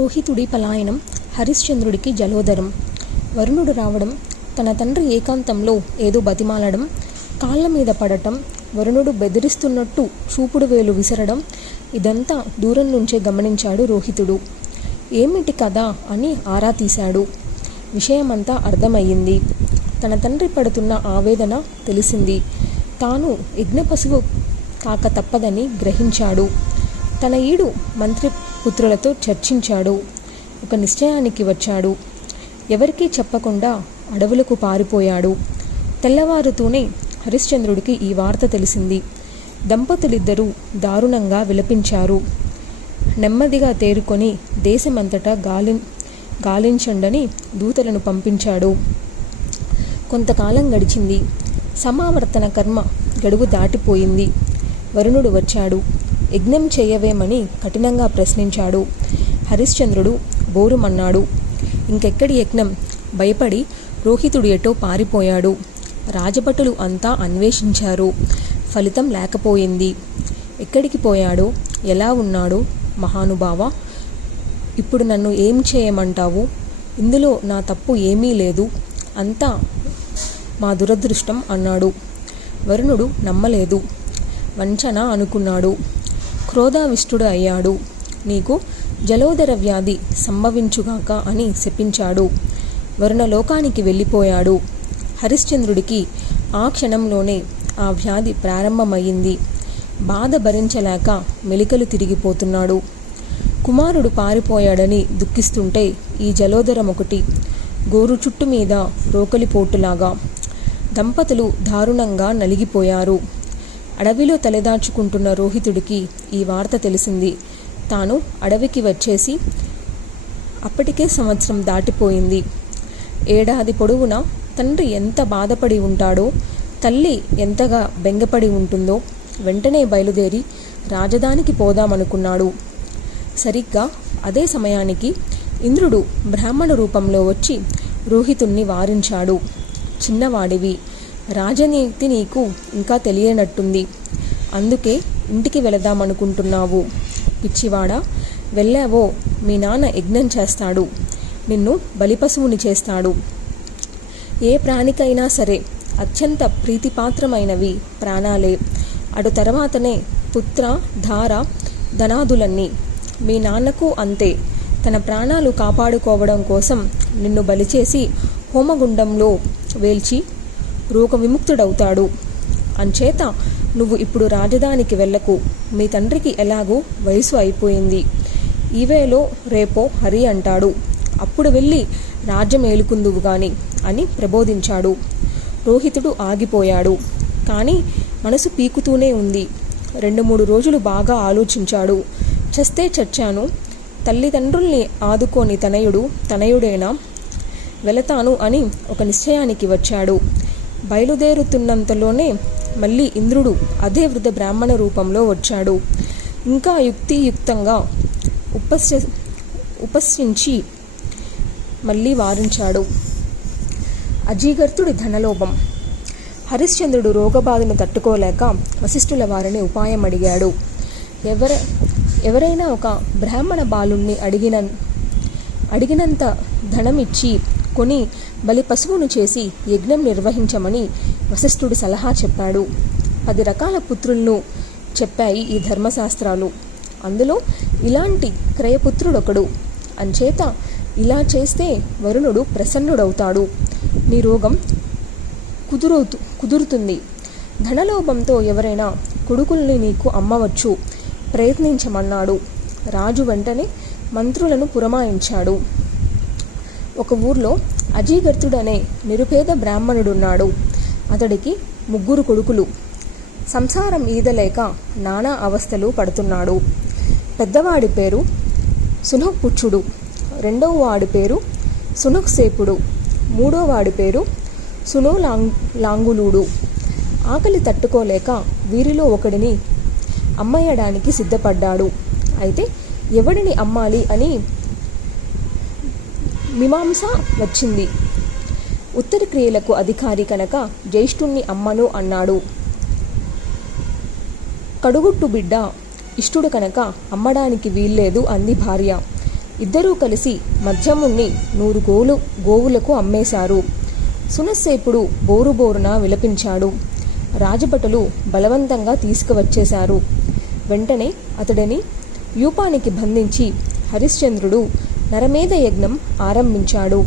రోహితుడి పలాయనం, హరిశ్చంద్రుడికి జలోదరం. వరుణుడు రావడం, తన తండ్రి ఏకాంతంలో ఏదో బతిమాలడం, కాళ్ళ మీద పడటం, వరుణుడు బెదిరిస్తున్నట్టు చూపుడు వేలు విసరడం, ఇదంతా దూరం నుంచే గమనించాడు రోహితుడు. ఏమిటి కదా అని ఆరా తీశాడు. విషయమంతా అర్థమయ్యింది. తన తండ్రి పడుతున్న ఆవేదన తెలిసింది. తాను యజ్ఞపశువు కాక తప్పదని గ్రహించాడు. తన ఈడు మంత్రిపుత్రులతో చర్చించాడు. ఒక నిశ్చయానికి వచ్చాడు. ఎవరికీ చెప్పకుండా అడవులకు పారిపోయాడు. తెల్లవారుతూనే హరిశ్చంద్రుడికి ఈ వార్త తెలిసింది. దంపతులిద్దరూ దారుణంగా విలపించారు. నెమ్మదిగా తేరుకొని దేశమంతటా గాలించండని దూతలను పంపించాడు. కొంతకాలం గడిచింది. సమావర్తన కర్మ గడువు దాటిపోయింది. వరుణుడు వచ్చాడు. యజ్ఞం చేయవేమని కఠినంగా ప్రశ్నించాడు. హరిశ్చంద్రుడు బోరుమన్నాడు. ఇంకెక్కడి యజ్ఞం? భయపడి రోహితుడు ఎటో పారిపోయాడు. రాజభటులు అంతా అన్వేషించారు. ఫలితం లేకపోయింది. ఎక్కడికి పోయాడో, ఎలా ఉన్నాడో? మహానుభావ, ఇప్పుడు నన్ను ఏం చేయమంటావు? ఇందులో నా తప్పు ఏమీ లేదు. అంతా మా దురదృష్టం అన్నాడు. వరుణుడు నమ్మలేదు. వంచన అనుకున్నాడు. క్రోధావిష్టుడు అయ్యాడు. నీకు జలోదర వ్యాధి సంభవించుగాక అని శపించాడు. వరుణలోకానికి వెళ్ళిపోయాడు. హరిశ్చంద్రుడికి ఆ క్షణంలోనే ఆ వ్యాధి ప్రారంభమయ్యింది. బాధ భరించలేక మెలికలు తిరిగిపోతున్నాడు. కుమారుడు పారిపోయాడని దుఃఖిస్తుంటే ఈ జలోదరం ఒకటి గోరు చుట్టు మీద రోకలిపోటులాగా. దంపతులు దారుణంగా నలిగిపోయారు. అడవిలో తలదాచుకుంటున్న రోహితుడికి ఈ వార్త తెలిసింది. తాను అడవికి వచ్చేసి అప్పటికే సంవత్సరం దాటిపోయింది. ఏడాది పొడవునా తండ్రి ఎంత బాధపడి ఉంటాడో, తల్లి ఎంతగా బెంగపడి ఉంటుందో. వెంటనే బయలుదేరి రాజధానికి పోదామనుకున్నాడు. సరిగ్గా అదే సమయానికి ఇంద్రుడు బ్రాహ్మణ రూపంలో వచ్చి రోహితుణ్ణి వారించాడు. చిన్నవాడివి, రాజనీతి నీకు ఇంకా తెలియనట్టుంది. అందుకే ఇంటికి వెళదామనుకుంటున్నావు. పిచ్చివాడా, వెళ్ళావో మీ నాన్న యజ్ఞం చేస్తాడు. నిన్ను బలిపశువుని చేస్తాడు. ఏ ప్రాణికైనా సరే అత్యంత ప్రీతిపాత్రమైనవి ప్రాణాలే. అటు తర్వాతనే పుత్ర, ధార, ధనాదులన్నీ. మీ నాన్నకు అంతే. తన ప్రాణాలు కాపాడుకోవడం కోసం నిన్ను బలిచేసి హోమగుండంలో వేల్చి రోగ విముక్తుడవుతాడు. అంచేత నువ్వు ఇప్పుడు రాజధానికి వెళ్ళకు. మీ తండ్రికి ఎలాగూ వయసు అయిపోయింది. ఈవేలో రేపో హరి అంటాడు. అప్పుడు వెళ్ళి రాజ్యం ఏలుకుందువు గాని అని ప్రబోధించాడు. రోహితుడు ఆగిపోయాడు. కానీ మనసు పీకుతూనే ఉంది. 2-3 రోజులు బాగా ఆలోచించాడు. చస్తే చచ్చాను, తల్లిదండ్రుల్ని ఆదుకోని తనయుడేనా, వెళతాను అని ఒక నిశ్చయానికి వచ్చాడు. బయలుదేరుతున్నంతలోనే మళ్ళీ ఇంద్రుడు అదే వృద్ధ బ్రాహ్మణ రూపంలో వచ్చాడు. ఇంకా యుక్తియుక్తంగా ఉపస్సించి మళ్ళీ వారించాడు. అజీగర్తుడి ధనలోభం. హరిశ్చంద్రుడు రోగబాధను తట్టుకోలేక వశిష్ఠుల వారిని ఉపాయం అడిగాడు. ఎవరైనా ఒక బ్రాహ్మణ బాలుణ్ణి అడిగినంత ధనమిచ్చి కొని బలి పశువును చేసి యజ్ఞం నిర్వహించమని వశిష్ఠుడు సలహా చెప్పాడు. 10 రకాల పుత్రులను చెప్పాయి ఈ ధర్మశాస్త్రాలు. అందులో ఇలాంటి క్రయపుత్రుడొకడు. అంచేత ఇలా చేస్తే వరుణుడు ప్రసన్నుడవుతాడు. నీ రోగం కుదురుతుంది. ధనలోభంతో ఎవరైనా కొడుకుల్ని నీకు అమ్మవచ్చు, ప్రయత్నించమన్నాడు. రాజు వెంటనే మంత్రులను పురమాయించాడు. ఒక ఊర్లో అజీగర్తుడనే నిరుపేద బ్రాహ్మణుడున్నాడు. అతడికి 3 కొడుకులు. సంసారం ఈదలేక నానా అవస్థలు పడుతున్నాడు. పెద్దవాడి పేరు సునఃపుచ్చుడు, రెండవ వాడి పేరు సునఃసేపుడు, మూడో వాడి పేరు సునోలాంగులుడు. ఆకలి తట్టుకోలేక వీరిలో ఒకడిని అమ్మేయడానికి సిద్ధపడ్డాడు. అయితే ఎవడిని అమ్మాలి అని మీమాంస వచ్చింది. ఉత్తర క్రియలకు అధికారి కనుక జ్యేష్ఠుణ్ణి అమ్మను అన్నాడు. కడుగుట్టు బిడ్డ ఇష్టుడు కనుక అమ్మడానికి వీల్లేదు అంది భార్య. ఇద్దరూ కలిసి మధ్యముణ్ణి 100 గోవులకు అమ్మేశారు. సునస్సేపుడు బోరుబోరున విలపించాడు. రాజభటులు బలవంతంగా తీసుకువచ్చేశారు. వెంటనే అతడిని యూపానికి బంధించి హరిశ్చంద్రుడు నరమేధ యజ్ఞం ఆరంభించాడు.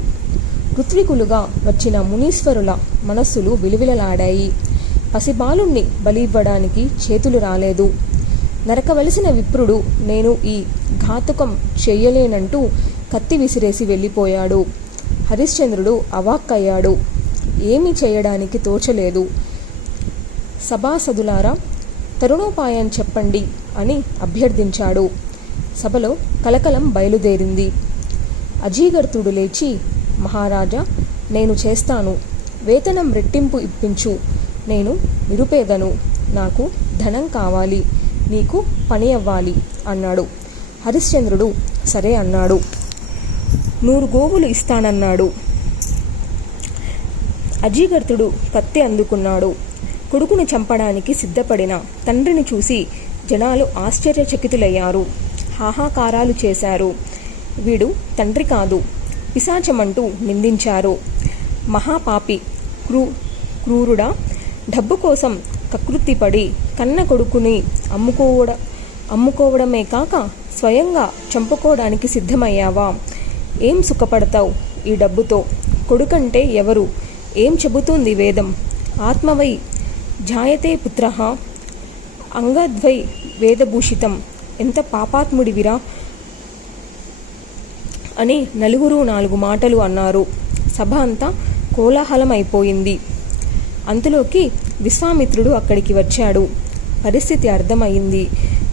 ఋత్వికులుగా వచ్చిన మునీశ్వరుల మనస్సులు విలువిలలాడాయి. పసిబాలుణ్ణి బలివ్వడానికి చేతులు రాలేదు. నరకవలసిన విప్రుడు నేను ఈ ఘాతుకం చెయ్యలేనంటూ కత్తి విసిరేసి వెళ్ళిపోయాడు. హరిశ్చంద్రుడు అవాక్కయ్యాడు. ఏమీ చేయడానికి తోచలేదు. సభాసదులారా, తరుణోపాయం చెప్పండి అని అభ్యర్థించాడు. సభలో కలకలం బయలుదేరింది. అజీగర్తుడు లేచి, మహారాజా, నేను చేస్తాను. వేతనం రెట్టింపు ఇప్పించు. నేను నిరుపేదను. నాకు ధనం కావాలి. నీకు పని అవ్వాలి అన్నాడు. హరిశ్చంద్రుడు సరే అన్నాడు. 100 గోవులు ఇస్తానన్నాడు. అజీగర్తుడు కత్తి అందుకున్నాడు. కొడుకును చంపడానికి సిద్ధపడిన తండ్రిని చూసి జనాలు ఆశ్చర్యచకితులయ్యారు. హాహాకారాలు చేశారు. వీడు తండ్రి కాదు, పిశాచమంటూ నిందించారు. మహాపాపి, క్రూరుడా, డబ్బు కోసం కకృతిపడి కన్న కొడుకుని అమ్ముకోవడమే కాక స్వయంగా చంపుకోవడానికి సిద్ధమయ్యావా? ఏం సుఖపడతావు ఈ డబ్బుతో? కొడుకంటే ఎవరు? ఏం చెబుతుంది వేదం? ఆత్మవై జాయతే పుత్రః అంగద్వై వేదభూషితం. ఎంత పాపాత్ముడివిరా అని నలుగురు 4 మాటలు అన్నారు. సభ అంతా కోలాహలమైపోయింది. అంతలోకి విశ్వామిత్రుడు అక్కడికి వచ్చాడు. పరిస్థితి అర్థమైంది.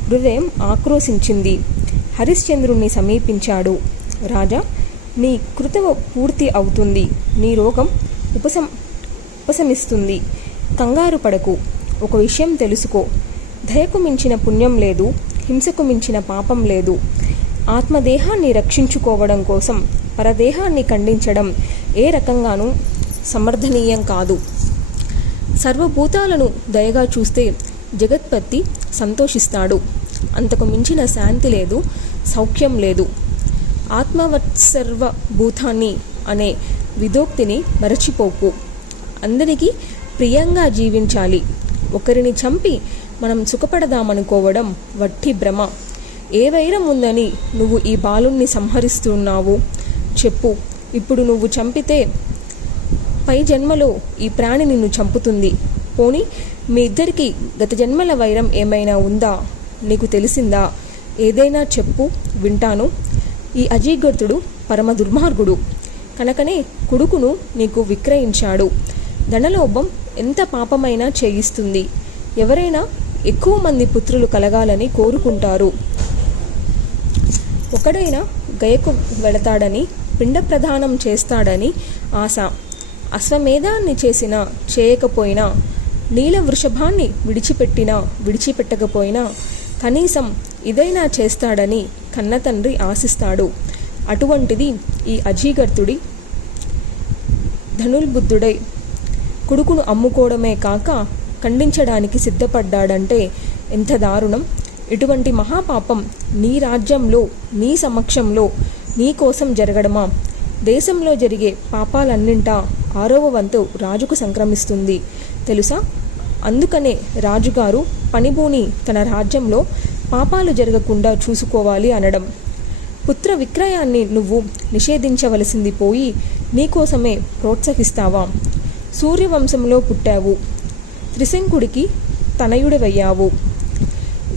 హృదయం ఆక్రోశించింది. హరిశ్చంద్రుణ్ణి సమీపించాడు. రాజా, నీ కృతం పూర్తి అవుతుంది. నీ రోగం ఉపశమిస్తుంది. కంగారు పడకు. ఒక విషయం తెలుసుకో. దయకు మించిన పుణ్యం లేదు, హింసకు మించిన పాపం లేదు. ఆత్మదేహాన్ని రక్షించుకోవడం కోసం పరదేహాన్ని ఖండించడం ఏ రకంగానూ సమర్థనీయం కాదు. సర్వభూతాలను దయగా చూస్తే జగత్పతి సంతోషిస్తాడు. అంతకు మించిన శాంతి లేదు, సౌఖ్యం లేదు. ఆత్మవత్సర్వభూతాన్ని అనే విదోక్తిని మరచిపోకు. అందరికీ ప్రియంగా జీవించాలి. ఒకరిని చంపి మనం సుఖపడదామనుకోవడం వట్టి భ్రమ. ఏ వైరం ఉందని నువ్వు ఈ బాలుణ్ణి సంహరిస్తున్నావు? చెప్పు. ఇప్పుడు నువ్వు చంపితే పై జన్మలో ఈ ప్రాణి నిన్ను చంపుతుంది. పోనీ మీ ఇద్దరికి గత జన్మల వైరం ఏమైనా ఉందా? నీకు తెలిసిందా? ఏదైనా చెప్పు, వింటాను. ఈ అజీగర్తుడు పరమ దుర్మార్గుడు కనుకనే కొడుకును నీకు విక్రయించాడు. ధనలోభం ఎంత పాపమైనా చేయిస్తుంది. ఎవరైనా ఎక్కువ మంది పుత్రులు కలగాలని కోరుకుంటారు. ఒకడైనా గయకు వెళతాడని, పిండ ప్రదానం చేస్తాడని ఆశ. అశ్వమేధాన్ని చేసినా చేయకపోయినా, నీల వృషభాన్ని విడిచిపెట్టకపోయినా కనీసం ఇదైనా చేస్తాడని కన్నతండ్రి ఆశిస్తాడు. అటువంటిది ఈ అజీగర్తుడి ధనుర్బుద్ధుడై కొడుకును అమ్ముకోవడమే కాక ఖండించడానికి సిద్ధపడ్డాడంటే ఎంత దారుణం! ఇటువంటి మహాపాపం నీ రాజ్యంలో, నీ సమక్షంలో, నీ కోసం జరగడమా? దేశంలో జరిగే పాపాలన్నింటా 6వ వంతు రాజుకు సంక్రమిస్తుంది తెలుసా? అందుకనే రాజుగారు పనిబూని తన రాజ్యంలో పాపాలు జరగకుండా చూసుకోవాలి అనడం. పుత్ర విక్రయాన్ని నువ్వు నిషేధించవలసింది పోయి నీకోసమే ప్రోత్సహిస్తావా? సూర్యవంశంలో పుట్టావు, త్రిశంకుడికి తనయుడివయ్యావు.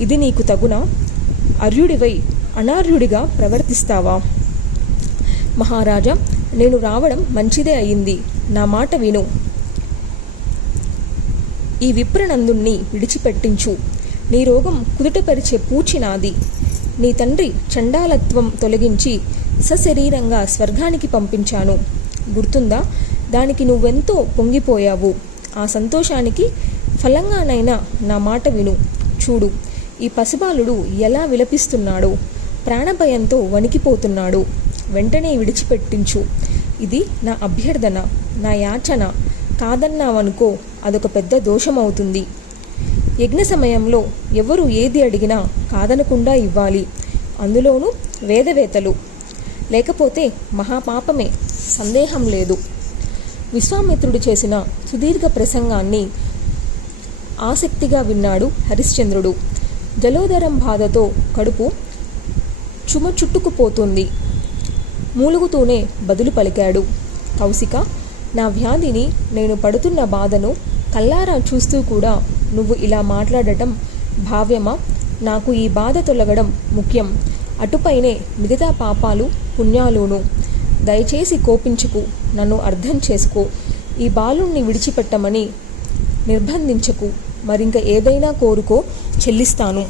ఇది నీకు తగునా? అర్యుడివై అనార్యుడిగా ప్రవర్తిస్తావా? మహారాజా, నేను రావడం మంచిదే అయింది. నా మాట విను. ఈ విప్రనందుణ్ణి విడిచిపెట్టించు. నీ రోగం కుదుటపరిచే పూచి నాది. నీ తండ్రి చండాలత్వం తొలగించి సశరీరంగా స్వర్గానికి పంపించాను. గుర్తుందా? దానికి నువ్వెంతో పొంగిపోయావు. ఆ సంతోషానికి ఫలంగానైనా నా మాట విను. చూడు, ఈ పసిబాలుడు ఎలా విలపిస్తున్నాడో. ప్రాణభయంతో వణికిపోతున్నాడు. వెంటనే విడిచిపెట్టించు. ఇది నా అభ్యర్థన, నా యాచన. కాదన్నావనుకో, అదొక పెద్ద దోషమవుతుంది. యజ్ఞ సమయంలో ఎవరు ఏది అడిగినా కాదనకుండా ఇవ్వాలి. అందులోనూ వేదవేత్తలు. లేకపోతే మహాపాపమే, సందేహం లేదు. విశ్వామిత్రుడు చేసిన సుదీర్ఘ ప్రసంగాన్ని ఆసక్తిగా విన్నాడు హరిశ్చంద్రుడు. జలోదరం బాధతో కడుపు చుట్టుకుపోతుంది. మూలుగుతూనే బదులు పలికాడు. కౌశిక, నా వ్యాధిని, నేను పడుతున్న బాధను కల్లారా చూస్తూ కూడా నువ్వు ఇలా మాట్లాడటం భావ్యమా? నాకు ఈ బాధ తొలగడం ముఖ్యం. అటుపైనే మిగతా పాపాలు పుణ్యాలును. దయచేసి కోపించుకు, నన్ను అర్థం చేసుకో. ఈ బాలుణ్ణి విడిచిపెట్టమని నిర్బంధించకు. మరింక ఏదైనా కోరుకో, చెల్లిస్తాను.